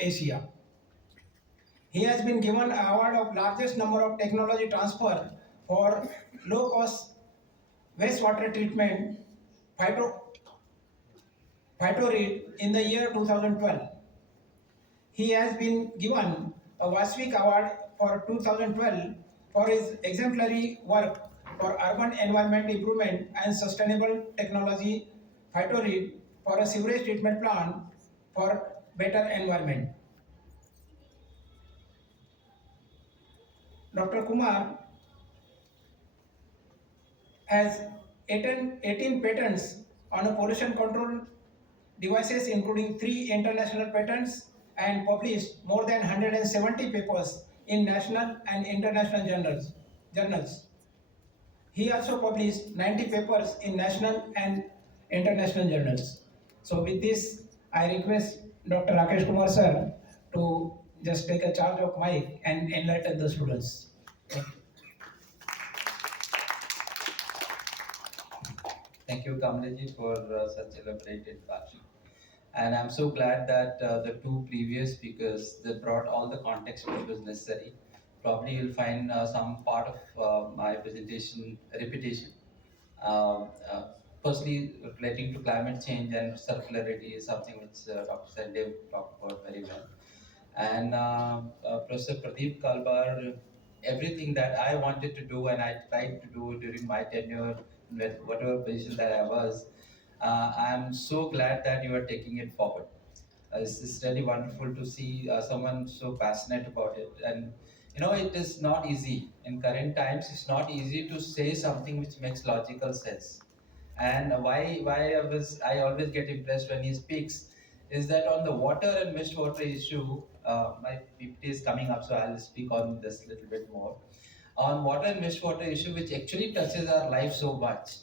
Asia. He has been given an award of largest number of technology transfer for low-cost wastewater treatment, phytorid, in the year 2012. He has been given a Vasvik Award for 2012 for his exemplary work for urban environment improvement and sustainable technology, phytorid, for a sewage treatment plant for better environment. Dr. Kumar has 18 patents on a pollution control devices, including 3 international patents, and published more than 170 papers in national and international journals. He also published 90 papers in national and international journals. So with this, I request Dr. Rakesh Kumar sir to just take a charge of mic and enlighten the students. Thank you. Thank you, Kamleji, for such elaborate introduction. And I'm so glad that the two previous speakers, they brought all the context which was necessary. Probably you'll find some part of my presentation repetition. Um, uh, Firstly, relating to climate change and circularity is something which Dr. Sandev talked about very well. And Professor Pradeep Kalbar, everything that I wanted to do and I tried to do during my tenure with whatever position that I was, I'm so glad that you are taking it forward. It's really wonderful to see someone so passionate about it. And you know, it is not easy. In current times, it's not easy to say something which makes logical sense. And why I always get impressed when he speaks is that on the water and wastewater issue, my PPT is coming up, so I'll speak on this a little bit more. On water and wastewater issue, which actually touches our life so much,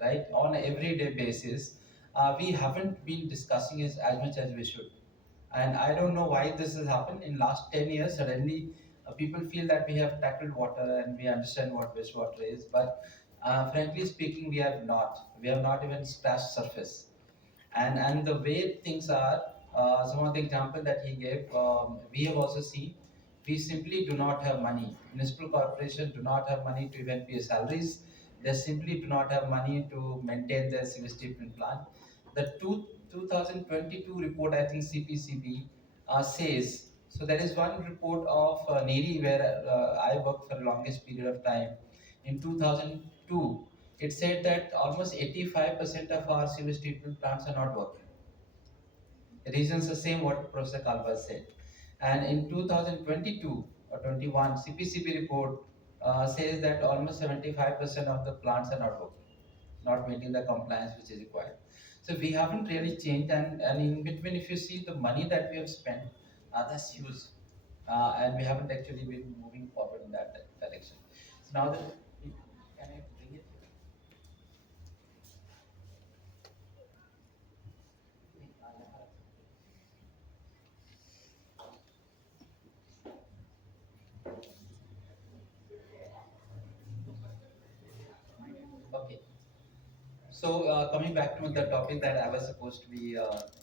right? On an everyday basis, we haven't been discussing it as much as we should. And I don't know why this has happened. In last 10 years, suddenly people feel that we have tackled water and we understand what wastewater is. But frankly speaking, we have not. We have not even scratched surface. And the way things are, some of the example that he gave, we have also seen. We simply do not have money. Municipal corporations do not have money to even pay salaries. They simply do not have money to maintain their sewage treatment plant. The 2022 report, I think CPCB, says, so there is one report of NEERI where I worked for the longest period of time. In 2002, it said that almost 85% of our sewage treatment plants are not working. The reasons the same what Professor Kalba said. And in 2022 or 21, CPCB report says that almost 75% of the plants are not working, not meeting the compliance which is required. So we haven't really changed, and in between, if you see the money that we have spent, that's huge, and we haven't actually been moving forward in that direction. So now that, can I bring it? Okay. So coming back to the topic that I was supposed to be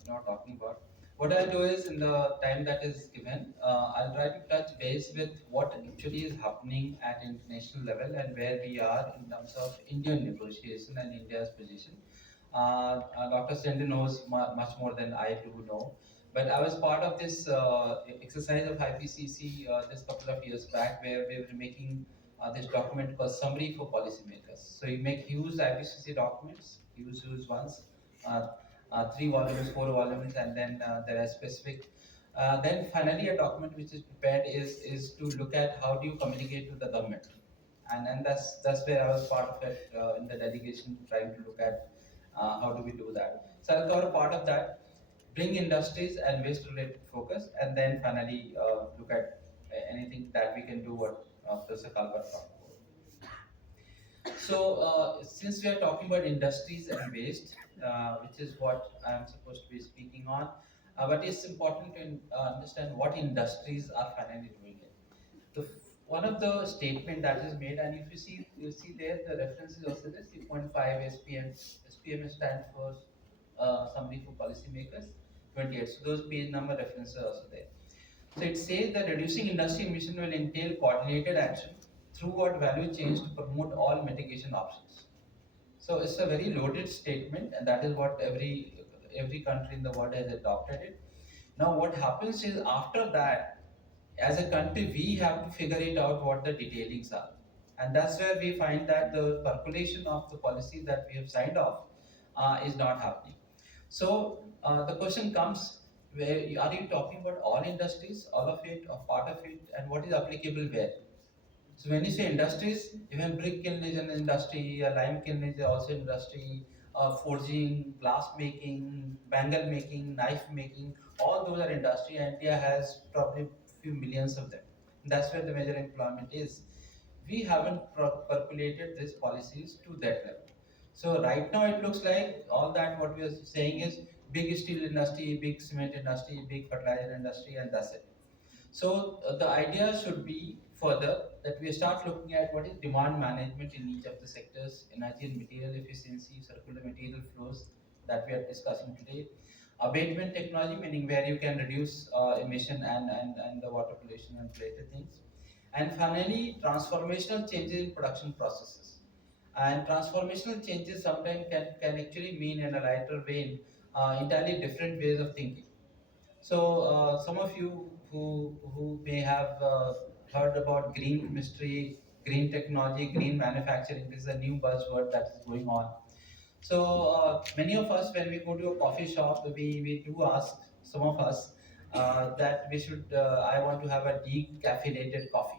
talking about, what I'll do is in the time that is given, I'll try to touch base with what actually is happening at international level and where we are in terms of Indian negotiation and India's position. Dr. Sende knows much more than I do know, but I was part of this exercise of IPCC this couple of years back where we were making this document called Summary for Policymakers. So you make huge IPCC documents, huge ones, 3 volumes, 4 volumes, and then there are specific. Then finally, a document which is prepared is to look at how do you communicate to the government, and that's where I was part of it in the delegation, trying to look at how do we do that. So I'll cover part of that, bring industries and waste related focus, and then finally look at anything that we can do what Professor Kalbar talked about. So since we are talking about industries and waste, which is what I'm supposed to be speaking on, but it's important to understand what industries are finally doing it. One of the statement that is made, and if you see there, the reference is also there, 3.5 SPM. SPM stands for Summary for Policymakers. 28. So those page number references are also there. So it says that reducing industry emission will entail coordinated action throughout value chains to promote all mitigation options. So it's a very loaded statement, and that is what every country in the world has adopted it. Now, what happens is after that, as a country, we have to figure it out what the detailings are, and that's where we find that the percolation of the policy that we have signed off is not happening. So the question comes: where are you talking about all industries, all of it, or part of it, and what is applicable where? So when you say industries, even brick kiln is an industry, a lime kiln is also industry, forging, glass making, bangle making, knife making, all those are industry. And India has probably few millions of them. That's where the major employment is. We haven't percolated these policies to that level. So right now it looks like all that what we are saying is big steel industry, big cement industry, big fertilizer industry, and that's it. So the idea should be further that we start looking at what is demand management in each of the sectors, energy and material efficiency, circular material flows that we are discussing today, abatement technology, meaning where you can reduce emission and the water pollution and related things, and finally transformational changes in production processes. And transformational changes sometimes can actually mean in a lighter vein entirely different ways of thinking. So some of you who may have heard about green chemistry, green technology, green manufacturing. This is a new buzzword that is going on. So many of us, when we go to a coffee shop, we do ask some of us that we should. I want to have a decaffeinated coffee.